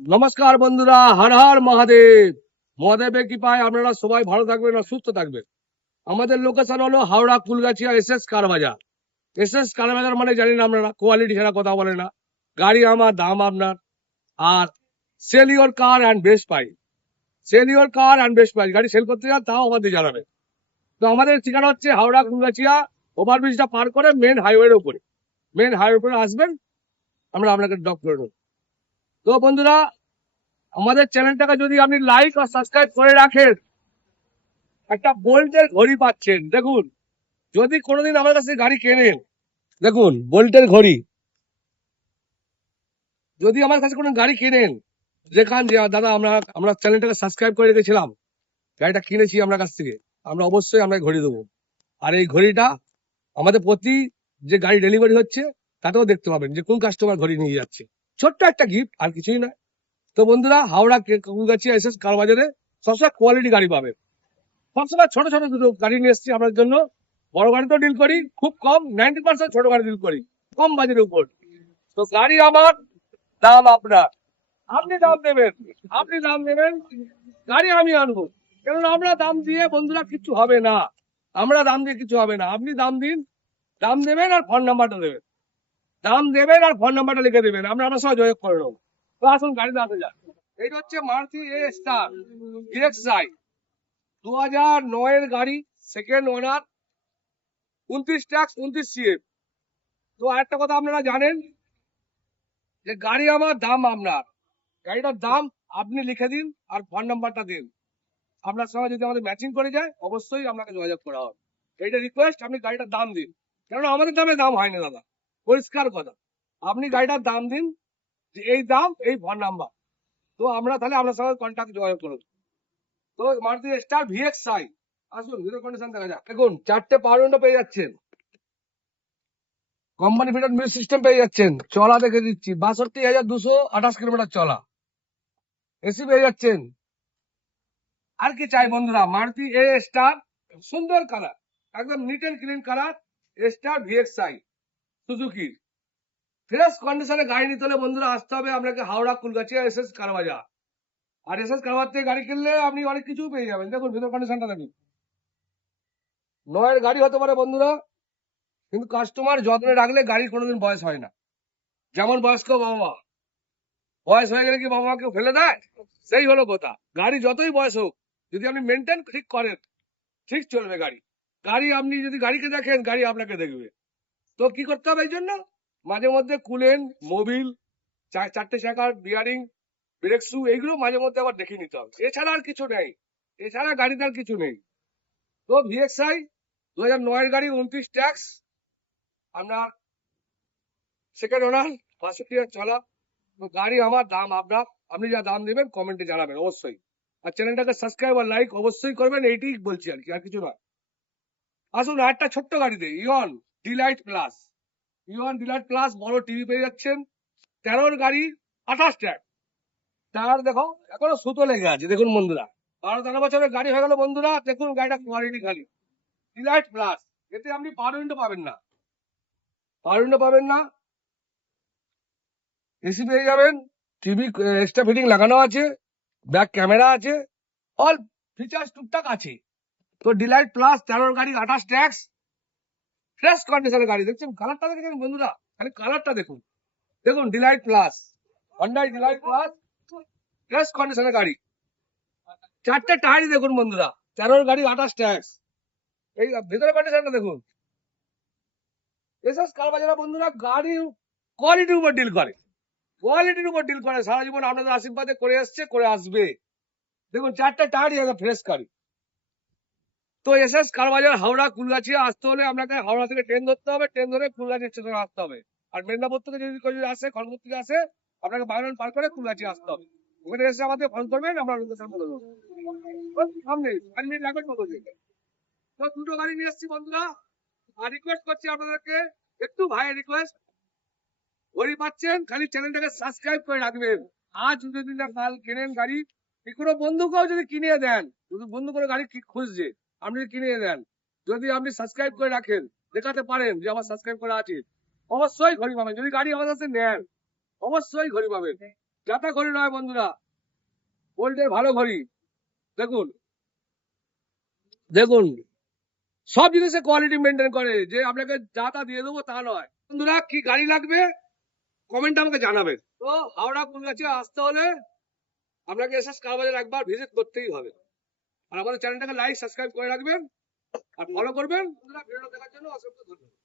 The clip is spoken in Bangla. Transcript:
নমস্কার বন্ধুরা, হর হর মহাদেব। মহাদেবের কৃপায় আপনারা সবাই ভালো থাকবেন আর সুস্থ থাকবেন। আমাদের লোকেশন হলো হাওড়া কুলগাছিয়া এসএস কার বাজার। এসএস কার বাজার মানে জানেন আপনারা, কোয়ালিটি ছাড়া কথা বলে না। গাড়ি আমার, দাম আপনার। আর sell your car and best price. Sell your car and best price. গাড়ি সেল করতে যান তাও আমাদের জানাবেন। তো আমাদের ঠিকানা হচ্ছে হাওড়া কুলগাছিয়া ওভারব্রিজটা পার করে মেন হাইওয়ের উপরে। মেন হাইওয়ে উপরে আসবেন, আমরা আপনাকে ড্রপ করে দেবো। তো বন্ধুরা, আমাদের চ্যানেলটাকে যদি আপনি লাইক আর সাবস্ক্রাইব করে রাখেন, একটা বোল্টের ঘড়ি পাচ্ছেন। দেখুন, যদি কোনোদিন আমার কাছে গাড়ি কেনেন, দেখুন বোল্টের ঘড়ি। যদি আমার কাছে কোনো গাড়ি কেনেন, যেখান যে দাদা আমরা চ্যানেলটাকে সাবস্ক্রাইব করে রেখেছিলাম, গাড়িটা কিনেছি আপনার কাছ থেকে, আমরা অবশ্যই আমরা ঘড়ি দেবো। আর এই ঘড়িটা আমাদের প্রতি যে গাড়ি ডেলিভারি হচ্ছে তাতেও দেখতে পাবেন যে কোন কাস্টমার ঘড়ি নিয়ে যাচ্ছে। ছোট্ট একটা গিফট, আর কিছুই নয়। তো বন্ধুরা, হাওড়া কুলগাছিয়া এসএস কার বাজারে সবসময় কোয়ালিটি গাড়ি পাবেন। সবসময় ছোট ছোট দুটো গাড়ি নিয়ে এসেছি আপনার জন্য। বড় গাড়ি তো ডিল করি খুব কম, 90% ছোট গাড়ি ডিল করি কম বাজেটের উপর। তো গাড়ি আমার, দাম আপনার। আপনি দাম দেবেন, আপনি দাম দেবেন, গাড়ি আমি আনবো। কারণ আমরা দাম দিয়ে বন্ধুরা কিছু হবে না। আমরা দাম দিয়ে কিছু হবে না। আপনি দাম দিন, দাম দেবেন আর ফোন নাম্বারটা দেবেন। দাম দেবেন আর ফোন নাম্বারটা লিখে দেবেন, আমরা আপনার সঙ্গে যোগাযোগ করে নেবো। তো আসুন গাড়িতে আসা যাক। এইটা হচ্ছে মারুতি এ স্টার ডিরেক্ট 2009 গাড়ি, সেকেন্ড ওনার, 29 ট্যাক্স, 29 সিএফ। তো আরেকটা কথা আপনারা জানেন যে গাড়ি আমার, দাম আপনার। গাড়িটার দাম আপনি লিখে দিন আর ফোন নাম্বারটা দিন। আপনার সঙ্গে যদি আমাদের ম্যাচিং করে যায়, অবশ্যই আপনাকে যোগাযোগ করা হবে। এইটা রিকোয়েস্ট, আপনি গাড়িটার দাম দিন। কেননা আমাদের দামে দাম হয় না দাদা, পরিষ্কার কথা। আপনি গাড়িটার দাম দিন, যে এই দাম, এই ফোন নাম্বার। তো আমরা তাহলে আপনার সঙ্গে কন্ট্যাক্ট যোগাযোগ করব। তো মারুতি স্টার ভিএক্স আই, আসুন ভিডিও কন্ডিশন দেখা যাক। দেখুন, 4টে পাওয়ার উইন্ডো পেয়ে যাচ্ছেন, কোম্পানি ফিটেড মিউজিক সিস্টেম পেয়ে যাচ্ছেন। চলা দেখে দিচ্ছি, 6228 কিলোমিটার চলা। এসি পেয়ে যাচ্ছেন। আর কি চাই বন্ধুরা, মারুতি এ স্টার, সুন্দর কালার, একদম neat and clean colour. Star VX I Suzuki, fresh কন্ডিশনে গাড়ি নিতে হলে বন্ধুরা আসতে হবে আপনাকে হাওড়া কুলগাছিয়া এসএস কারবাজার। আর এসএস কারবার থেকে গাড়ি কিনলে আপনি অনেক কিছু পেয়ে যাবেন। দেখুন ভিতর কন্ডিশনটা দেখুন। নয়ের গাড়ি হতে পারে বন্ধুরা, কিন্তু কাস্টমার যত্নে রাখলে গাড়ির কোনোদিন বয়স হয় না। যেমন বয়স্ক বাবা মা, বয়স হয়ে গেলে কি বাবা মাকে ফেলে দেয়? সেই হলো কথা। গাড়ি যতই বয়স হোক, যদি আপনি মেনটেন ঠিক করেন, ঠিক চলবে গাড়ি। গাড়ি আপনি যদি গাড়িকে দেখেন, গাড়ি আপনাকে দেখবে। তো কি করতে হবে এই জন্য? মাঝে মধ্যে কুলেন, মোবিল, চারটে চাকার বিয়ারিং, ব্রেক শু, এইগুলো মাঝে মধ্যে আবার দেখে নিতে হবে। এছাড়া আর কিছু নেই, এছাড়া গাড়িতে আর কিছু নেই। তো ভিএক্সআই 2009 গাড়ি, 29 ট্যাক্স, আপনার সেকেন্ড ওনার, 65 চলা। তো গাড়ি আমার, দাম আপনার। আপনি যা দাম দেবেন কমেন্টে জানাবেন অবশ্যই। আর চ্যানেলটাকে সাবস্ক্রাইব আর লাইক অবশ্যই করবেন, এইটাই বলছি আর কি, আর কিছু নয়। আসুন আরেকটা ছোট্ট গাড়িতে, ইয়ন ডিলাইট প্লাস। ইয়ন ডিলাইট প্লাস বড় টিভি পেয়ে যাচ্ছেন। 13 গাড়ি, 28 ট্যাক্স। টায়ার দেখো এখনো সুতো লেগে আছে, দেখুন বন্ধুরা। 12-13 বছরের গাড়ি হয়ে গেল বন্ধুরা। দেখুন গাড়িটা কোয়ালিটি খালি। ডিলাইট প্লাস, এতে আপনি পাওয়ার উইন্ডো পাবেন না, পাওয়ার উইন্ডো পাবেন না। এসি পেয়ে যাবেন, টিভি এক্সট্রা ফিটিং লাগানো আছে, ব্যাক ক্যামেরা আছে, অল ফিচার্স টুকটাক আছে। তো ডিলাইট প্লাস 13 গাড়ি, 28 ট্যাক্স, ফ্রেশ কন্ডিশনের গাড়ি। দেখছেন কালারটা, দেখেছেন বন্ধুরা, খালি কালারটা দেখুন। দেখুন delight plus, Hyundai delight plus, fresh কন্ডিশনের গাড়ি। 4টে টায়ারই দেখুন বন্ধুরা, 13 গাড়ি, 28 ট্যাক্স। এই ভেতরে কন্ডিশনটা দেখুন। এসএস কার বাজারে বন্ধুরা গাড়ি কোয়ালিটির উপর ডিল করে, কোয়ালিটির উপর ডিল করে। সারা জীবন আপনাদের আশীর্বাদে করে এসছে, করে আসবে। দেখুন 4টে টায়ারই ফ্রেশ গাড়ি। তো এসএস কার বাজার হাওড়া কুলগাছিয়া আসতে হলে আপনাকে হাওড়া থেকে ট্রেন ধরতে হবে, ট্রেন ধরে কুলগাছিয়া স্টেশনে আসতে হবে। আর মেদিনীপুর থেকে যদি কেউ আসে, খড়গপুর থেকে আসে, আপনাকে বাগনান পার করে কুলগাছিয়া আসতে হবে। ওখানে এসে আমাদের ফোন করবেন, আমরা লোকেশন বলে দেবো। সামনে 5 মিনিট লাগবে মতো যেতে। তো দুটো গাড়ি নিয়ে এসেছি বন্ধুরা। আর রিকোয়েস্ট করছি আপনাদেরকে, একটু ভাইয়ের রিকোয়েস্ট, ঘড়ি পাচ্ছেন, খালি চ্যানেলটাকে সাবস্ক্রাইব করে রাখবেন। আজ যদি না কাল কেনেন গাড়ি, কোনো বন্ধুকেও যদি কিনে দেন, যদি বন্ধু করে গাড়ি খুঁজছে, আপনি কিনে দেন, যদি আপনি সাবস্ক্রাইব করে রাখেন, দেখাতে পারেন যে আমার সাবস্ক্রাইব করা আছে, অবশ্যই ঘড়ি পাবেন। যদি গাড়ি আমাদের কাছে নেন, অবশ্যই ঘড়ি পাবেন। যাতা ঘড়ি নয় বন্ধুরা, ওল্ডের ভালো ঘড়ি। দেখুন দেখুন, সব জিনিসের কোয়ালিটি মেনটেন করে, যে আপনাকে যা তা দিয়ে দেবো তা নয়। বন্ধুরা কি গাড়ি লাগবে কমেন্টে আমাকে জানাবেন। তো হাওড়া কুলগাছি আসতে হলে আপনাকে এসএস কার বাজার একবার ভিজিট করতেই হবে। আর আমাদের চ্যানেলটাকে লাইক সাবস্ক্রাইব করে রাখবেন আর ফলো করবেন। বন্ধুরা ভিডিওটা দেখার জন্য অসংখ্য ধন্যবাদ।